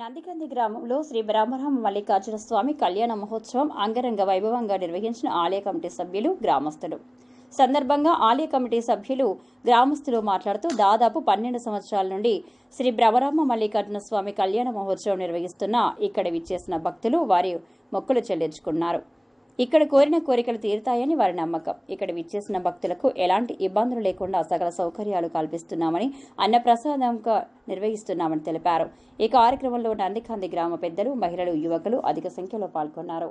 నందికంది గ్రామంలో శ్రీ బ్రహ్మరామ మల్లికార్జున స్వామి కళ్యాణ మహోత్సవం అంగరంగ వైభవంగా నిర్వహించిన ఆలయ కమిటీ సభ్యులు, గ్రామస్తులు. సందర్భంగా ఆలయ కమిటీ సభ్యులు, గ్రామస్తులు మాట్లాడుతూ దాదాపు 12 సంవత్సరాల నుండి శ్రీ బ్రహ్మరామ మల్లికార్జున స్వామి కళ్యాణ మహోత్సవం నిర్వహిస్తున్న ఇక్కడ విచ్చేసిన భక్తులు వారి మొక్కులు చెల్లించుకున్నారు. ఇక్కడ కోరిన కోరికలు తీరుతాయని వారి నమ్మకం. ఇక్కడ విచ్చేసిన భక్తులకు ఎలాంటి ఇబ్బందులు లేకుండా సకల సౌకర్యాలు కల్పిస్తున్నామని, అన్నప్రసాదంగా నిర్వహిస్తున్నామని తెలిపారు. ఈ కార్యక్రమంలో నందికంది గ్రామ పెద్దలు, మహిళలు, యువకులు అధిక సంఖ్యలో పాల్గొన్నారు.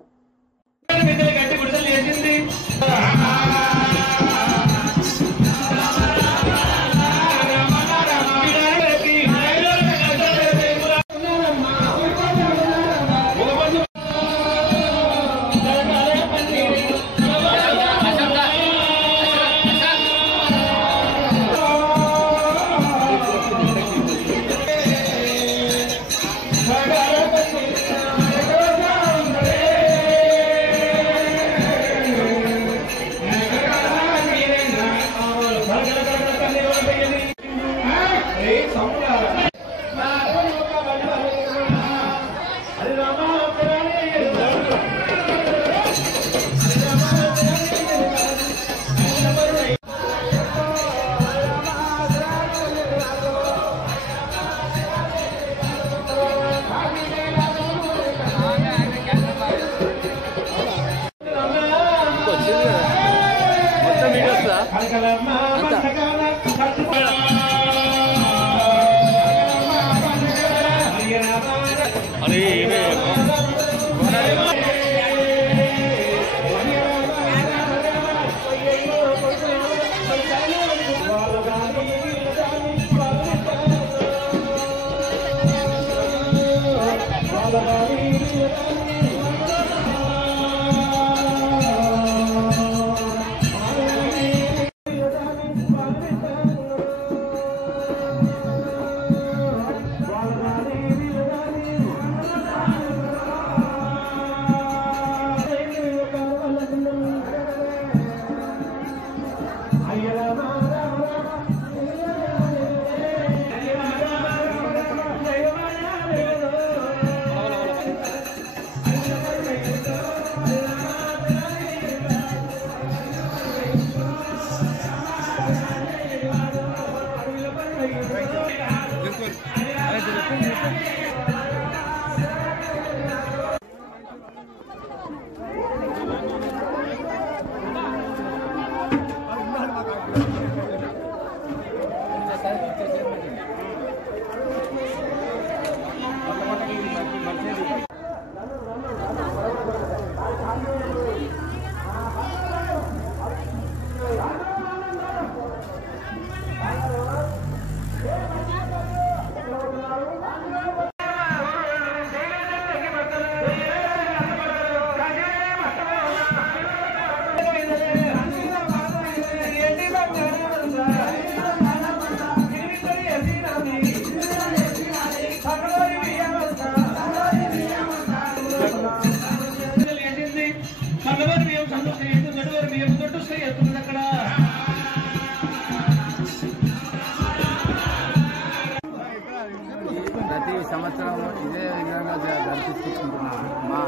ప్రతి సంవత్సరం ఇదే విధంగా జరిపించుకుంటున్నాము. మా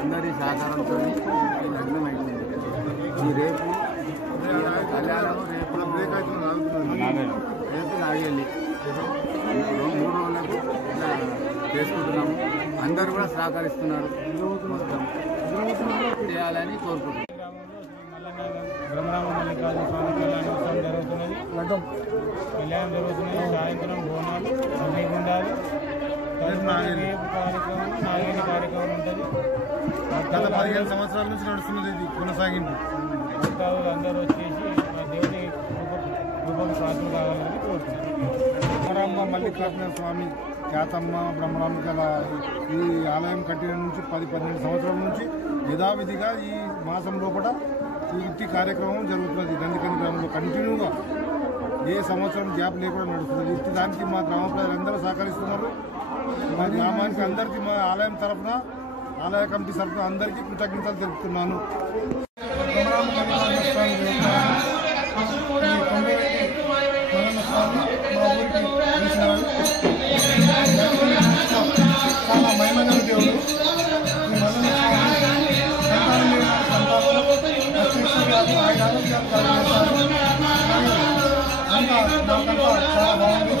అందరి సహకారంతో ఈ లగ్నం అయింది. ఈ రేపు కళ్యాణం రేపు నాగేళ్ళి 3 రోజులకు చేసుకుంటున్నాము. అందరూ కూడా సహకరిస్తున్నారు. మొత్తం చేయాలని కోరుకుంటున్నాం. బ్రహ్మరామ మల్లికార్జున స్వామి కళ్యాణోత్సవం జరుగుతున్నది. కళ్యాణం జరుగుతున్నది. సాయంత్రం బోనాలు, అగ్నిగుండాలు, రేపు కార్యక్రమం, నాగేని కార్యక్రమం ఉంటుంది. గత 15 సంవత్సరాల నుంచి నడుస్తున్నది. ఇది కొనసాగింపు. భక్తులు అందరూ వచ్చేసి దేవుని కృపకు పాత్రలు కావాలని కోరుతున్నారు. బ్రహ్మరామ మల్లికార్జున స్వామి ఖ్యాతమ్మ బ్రహ్మరామ గల ఈ ఆలయం కట్టిన నుంచి 10-12 సంవత్సరాల నుంచి యథావిధిగా ఈ మాసం లోపల ఈ ఇంటి కార్యక్రమం జరుగుతున్నది. నందికంది గ్రామంలో కంటిన్యూగా ఏ సంవత్సరం గ్యాప్ లేకుండా నడుస్తున్నది. ఇట్టి దానికి మా గ్రామ ప్రజలందరూ సహకరిస్తున్నారు. మా గ్రామానికి అందరికీ, మా ఆలయం తరఫున, ఆలయ కమిటీ తరఫున అందరికీ కృతజ్ఞతలు తెలుపుతున్నాను. మా ఊరికి మాకంతా చాలా బాగుంది.